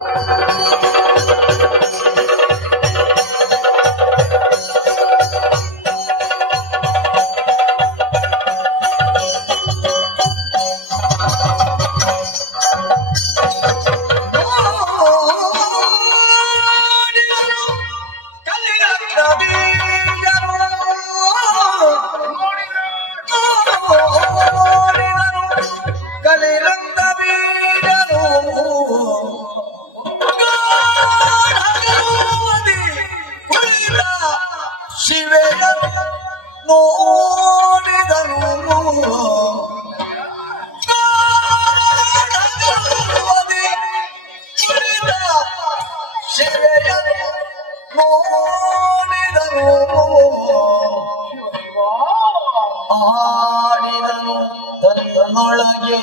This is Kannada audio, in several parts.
Música ಆಡಿದನು ತನ್ನೊಳಗೆ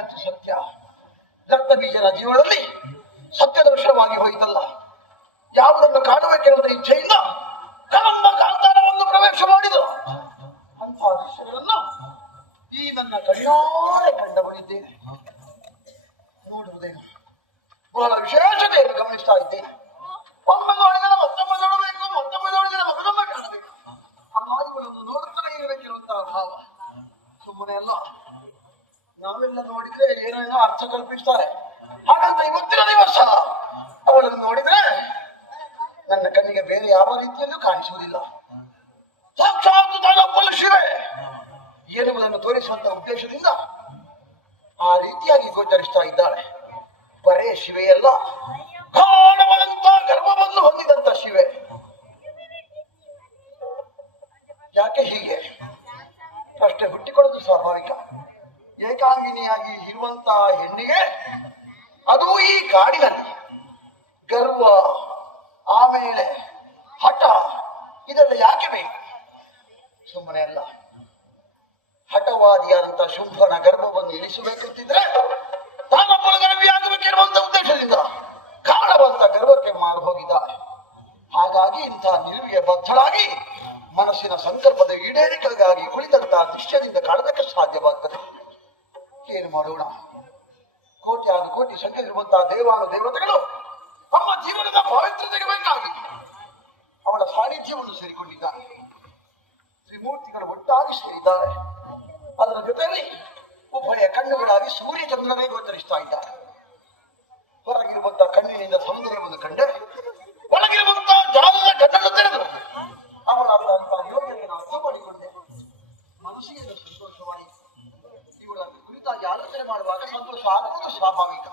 ಕಂಡಂತೆ ಸತ್ಯ ದತ್ತ ಬೀಜನ ಜೀವನದಲ್ಲಿ ಸತ್ಯ ದರ್ಶನವಾಗಿ ಹೋಯಿತಲ್ಲ. ಯಾವುದನ್ನು ಕಾಣಬೇಕೆಂಬ ಇಚ್ಛೆಯಿಂದ ಕಲಂಬ ಕಾಂತಾರವನ್ನು ಪ್ರವೇಶ ಮಾಡಿದರು. ಅಂತಹ ದೃಶ್ಯಗಳನ್ನು ಈ ನನ್ನ ಕಣ್ಣಾರೆ ಕಂಡವರಿದ್ದೇನೆ. ನೋಡುವುದೇನು ಬಹಳ ವಿಶೇಷತೆಯನ್ನು ಗಮನಿಸ್ತಾ ಇದ್ದೇನೆ. ಒಮ್ಮೆ ನೋಡಿದರೆ ಮತ್ತೊಮ್ಮೆ ನೋಡಬೇಕು ಮತ್ತೊಮ್ಮೆ ನೋಡಿದರೆ ಮತ್ತೊಮ್ಮೆ ಕಾಣಬೇಕು. ಆ ಅಲ್ಲಾದಿಗಳನ್ನು ನೋಡುತ್ತಲೇ ಇರಬೇಕಿರುವಂತಹ ಭಾವ ಸುಮ್ಮನೆ ಅಲ್ಲ. ನಾವೆಲ್ಲ ನೋಡಿದ್ರೆ ಏನೇನೋ ಅರ್ಥ ಕಲ್ಪಿಸ್ತಾರೆ. ಹಾಗಂತ ಇವತ್ತಿನ ದಿವಸ ಅವಳನ್ನು ನೋಡಿದ್ರೆ ನನ್ನ ಕಣ್ಣಿಗೆ ಬೇರೆ ಯಾವ ರೀತಿಯಲ್ಲೂ ಕಾಣಿಸುವುದಿಲ್ಲ. ಸಾಕ್ಷಾತ್ ಶಿವೆ ತೋರಿಸುವಂತ ಉದ್ದೇಶದಿಂದ ಆ ರೀತಿಯಾಗಿ ಗೋಚರಿಸ್ತಾ ಇದ್ದಾಳೆ. ಬರೇ ಶಿವೆಯಲ್ಲ ಗಾಢವಾದಂತ ಗರ್ಭವನ್ನು ಹೊಂದಿದಂತ ಶಿವೆ. ಯಾಕೆ ಹೀಗೆ? ಅಷ್ಟೇ ಹುಟ್ಟಿಕೊಳ್ಳೋದು ಸ್ವಾಭಾವಿಕ. ಏಕಾಂಗಿನಿಯಾಗಿ ಇರುವಂತಹ ಹೆಣ್ಣಿಗೆ ಅದು ಈ ಕಾಡಿನಲ್ಲಿ ಗರ್ವ, ಆಮೇಲೆ ಹಠ, ಇದೆಲ್ಲ ಯಾಕೆ ಬೇಕು? ಸುಮ್ಮನೆ ಅಲ್ಲ. ಹಠವಾದಿಯಾದಂತಹ ಶುಂಭನ ಗರ್ಭವನ್ನು ಇಳಿಸಬೇಕಂತಿದ್ರೆ ತಾನೊಬ್ಬಳು ಗರ್ಭಿಯಾಗಬೇಕಿರುವಂತ ಉದ್ದೇಶದಿಂದ ಕಾರಣವಂತ ಗರ್ವಕ್ಕೆ ಮಾರು ಹೋಗಿದ್ದಾರೆ ಹಾಗಾಗಿ ಇಂತಹ ನಿಲುವಿಗೆ ಬದ್ಧಳಾಗಿ ಮನಸ್ಸಿನ ಸಂಕಲ್ಪದ ಈಡೇರಿಕೆಗಾಗಿ ಕುಳಿತಂತಹ ದೃಶ್ಯದಿಂದ ಕಾಣದಕ್ಕೆ ಸಾಧ್ಯವಾಗ್ತದೆ. ಏನು ಮಾಡೋಣ? ಕೋಟ್ಯಾನು ಕೋಟಿ ಶಂಕರಿರುವಂತಹ ದೇವಾನು ದೇವತೆಗಳು ತಮ್ಮ ಜೀವನದ ಪವಿತ್ರತೆಗೆ ಬೇಕಾಗಿ ಅವಳ ಸಾನ್ನಿಧ್ಯವನ್ನು ಸೇರಿಕೊಂಡಿದ್ದಾರೆ. ತ್ರಿಮೂರ್ತಿಗಳು ಒಟ್ಟಾಗಿ ಸೇರಿದ್ದಾರೆ. ಅದರ ಜೊತೆಯಲ್ಲಿ ಉಭಯ ಕಣ್ಣುಗಳಾಗಿ ಸೂರ್ಯ ಚಂದ್ರನೇ ಗೋಚರಿಸ್ತಾ ಇದ್ದಾರೆ. ಹೊರಗಿರುವಂತಹ ಕಣ್ಣಿನಿಂದ ಸೌಂದರ್ಯವನ್ನು ಕಂಡೆ ಒಳಗಿರುವಂತಹ ಜಾಲದ ಗಟ್ಟನ್ನು ತೆರೆದು ಅವಳ ಅಂತ ಯೋಜನೆಯನ್ನು ಅರ್ಥ ಮಾಡಿಕೊಂಡೆ ಮನಸ್ಸಿಗೆ ಸಂತೋಷವಾಯಿತು ಇವಳ ಬಗ್ಗೆ ಆಲೋಚನೆ ಮಾಡುವಾಗ ಸಂತೋಷ ಆಗುವುದು ಸ್ವಾಭಾವಿಕ.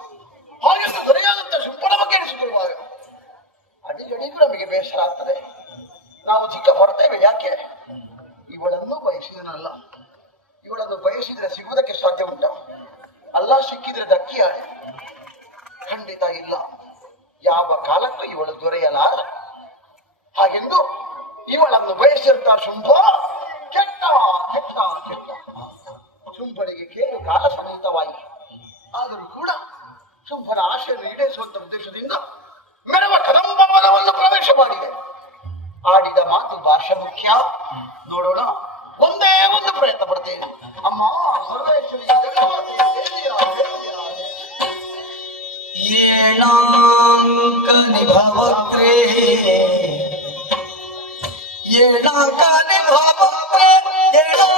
ಹಾಗೆಷ್ಟು ದೊರೆಯಾಗುತ್ತೆ ಸಂಪೂರ್ಣ ಬಗ್ಗೆ ಎನಿಸಿಕೊಳ್ಳುವಾಗ ಅಡಿಗಡಿಗೂ ನಮಗೆ ಬೇಸರ ಆಗ್ತದೆ. ನಾವು ಚಿಕ್ಕ ಪಡ್ತೇವೆ ಯಾಕೆ? ಇವಳನ್ನು ಬಯಸಿದನಲ್ಲ. ಇವಳನ್ನು ಬಯಸಿದ್ರೆ ಸಿಗುವುದಕ್ಕೆ ಸಾಧ್ಯ ಉಂಟ? ಅಲ್ಲ, ಸಿಕ್ಕಿದ್ರೆ ದಕ್ಕಿಯಾಳೆ ಖಂಡಿತ ಇಲ್ಲ. ಯಾವ ಕಾಲಕ್ಕೂ ಇವಳು ದೊರೆಯಲಾರ. ಹಾಗೆಂದು ಇವಳನ್ನು ಬಯಸಿರ್ತಾ ಶುಂಭ ಕೆಟ್ಟ ಕೆಟ್ಟ ಕೆಟ್ಟ. ಶುಂಭನಿಗೆ ಕೇಳು, ಕಾಲ ಸಮೇತವಾಗಿ. ಆದರೂ ಕೂಡ ಶುಂಭನ ಆಶೆಯನ್ನು ಈಡೇರಿಸುವಂತ ಉದ್ದೇಶದಿಂದ ಮೆರವ ಕದಂಬವನವನ್ನು ಪ್ರವೇಶ ಮಾಡಿದೆ. ಆಡಿದ ಮಾತು ಭಾಷೆ ಮುಖ್ಯ. ನೋಡೋಣ, ಒಂದೇ ಒಂದು ಪ್ರಯತ್ನ ಪಡ್ತೇನೆ. ಅಮ್ಮ ಏಣಾಂಕ ನಿಭವತ್ರೇ ಏಣಾಂಕ ನಿಭವತ್ರೇ ಏಣಾ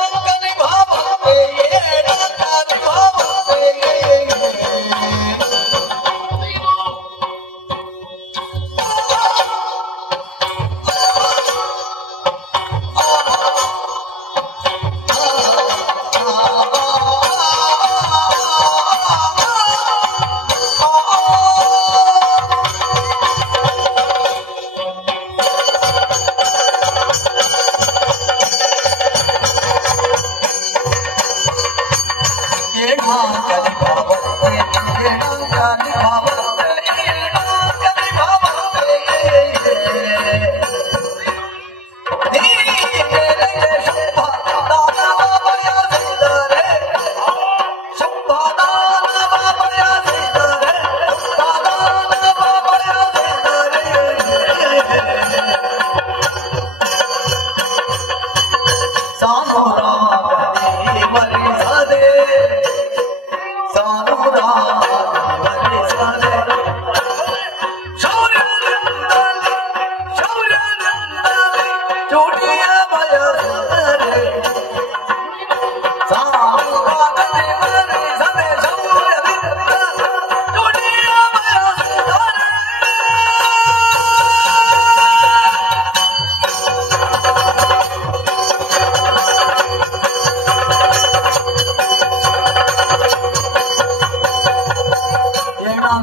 なるほ。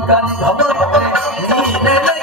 প্রাণ ভগবান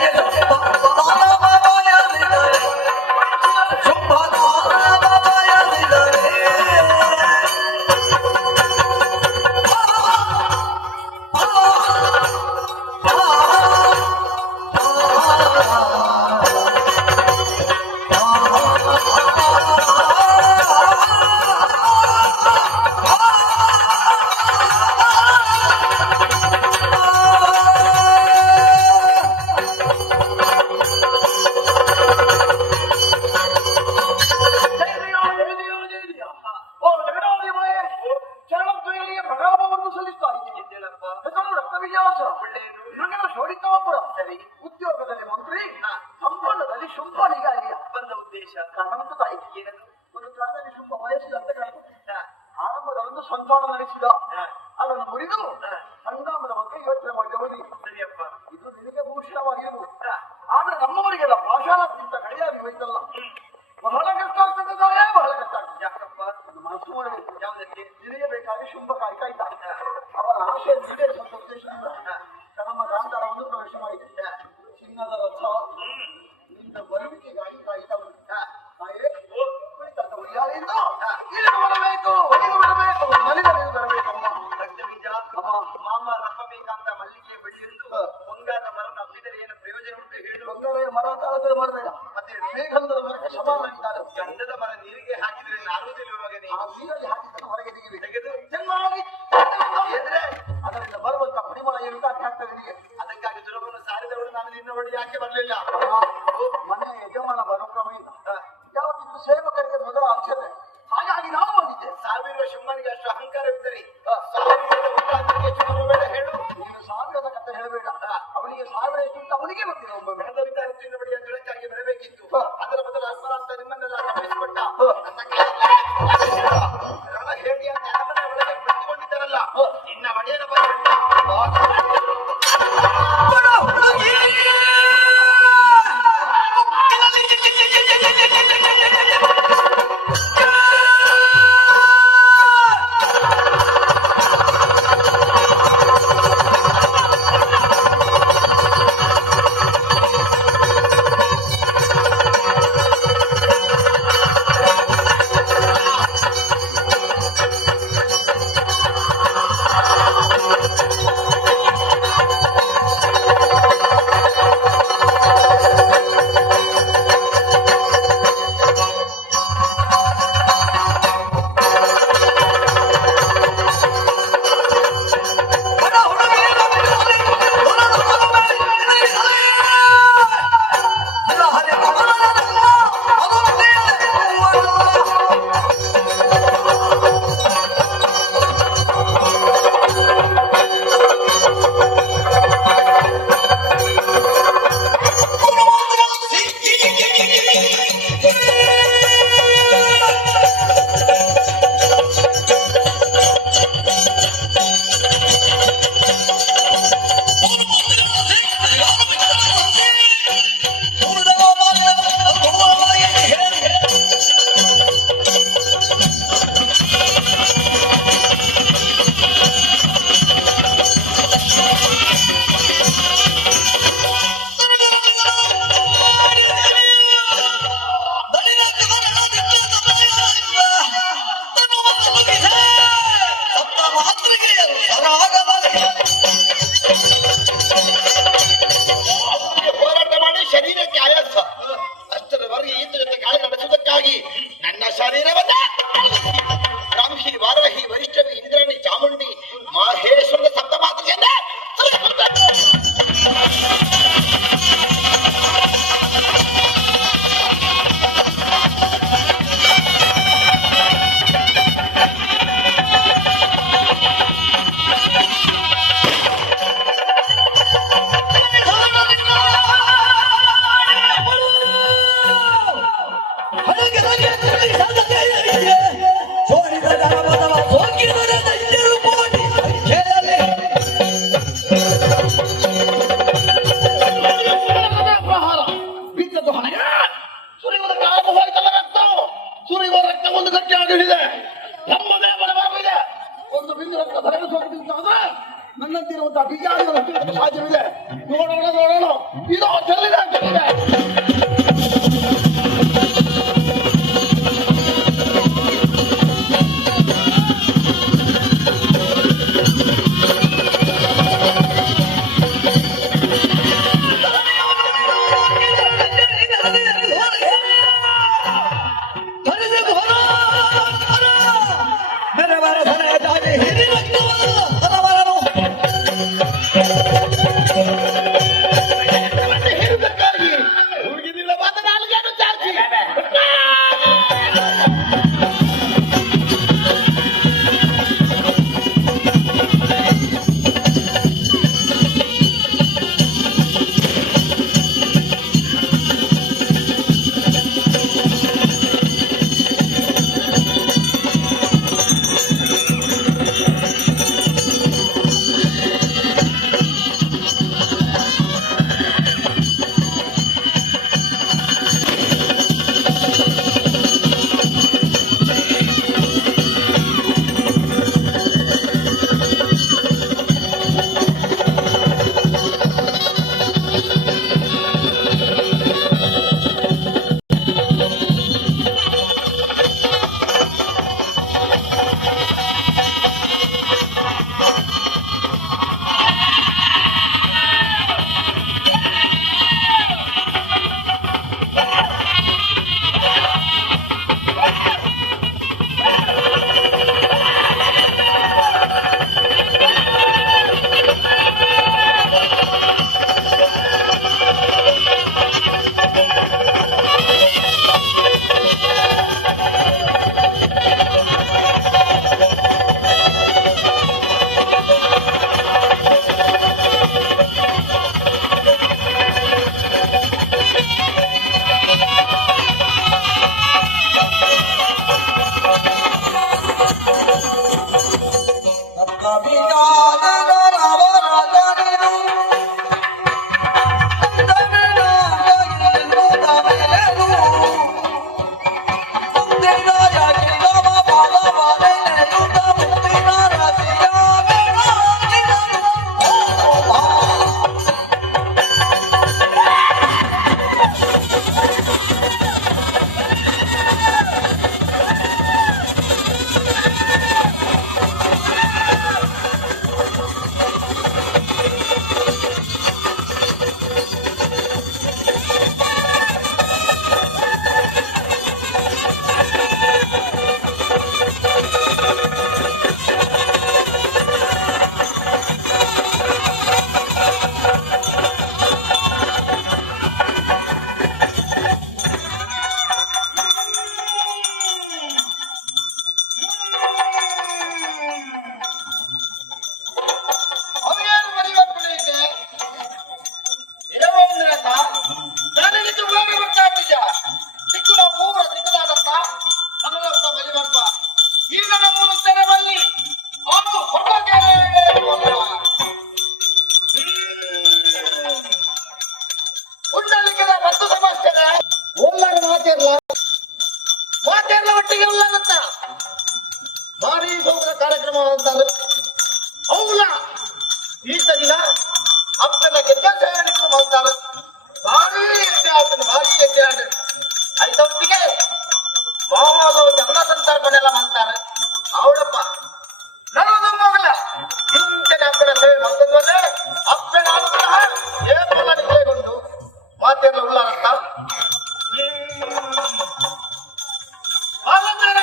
I'm not Hallelujah.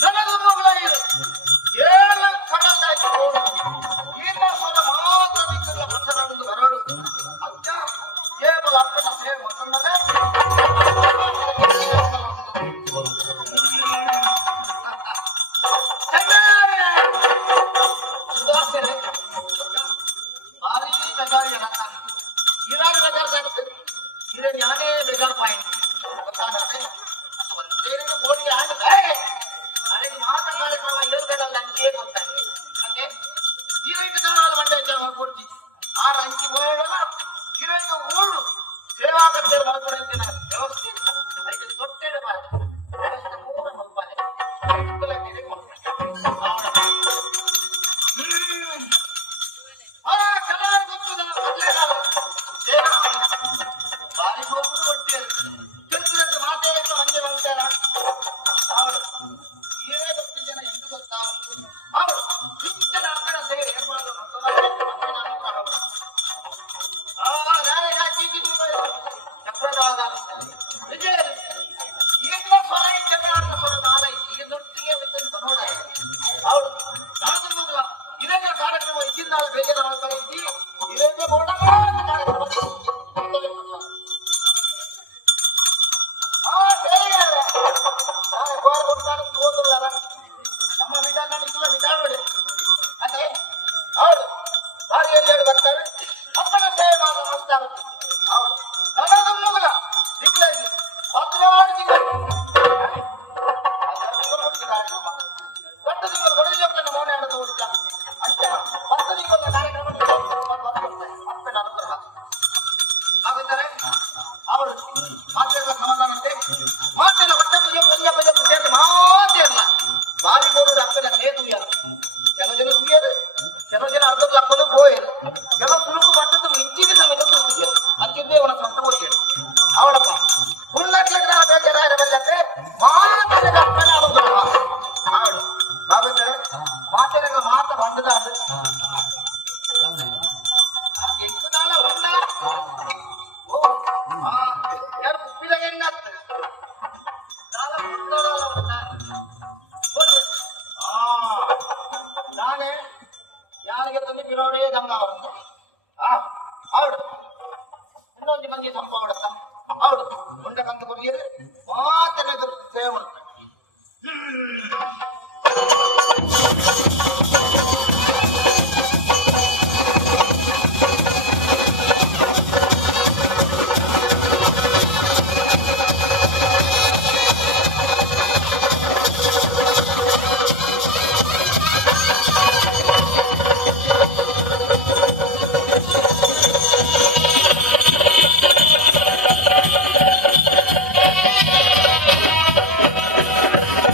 Come ಸೇವಾ ಕರ್ತರು ಮಾಡ್ತಾರೆ ಅಂತ ನಾವು ವ್ಯವಸ್ಥೆ भेजे रहा करी थी धीरे से बोला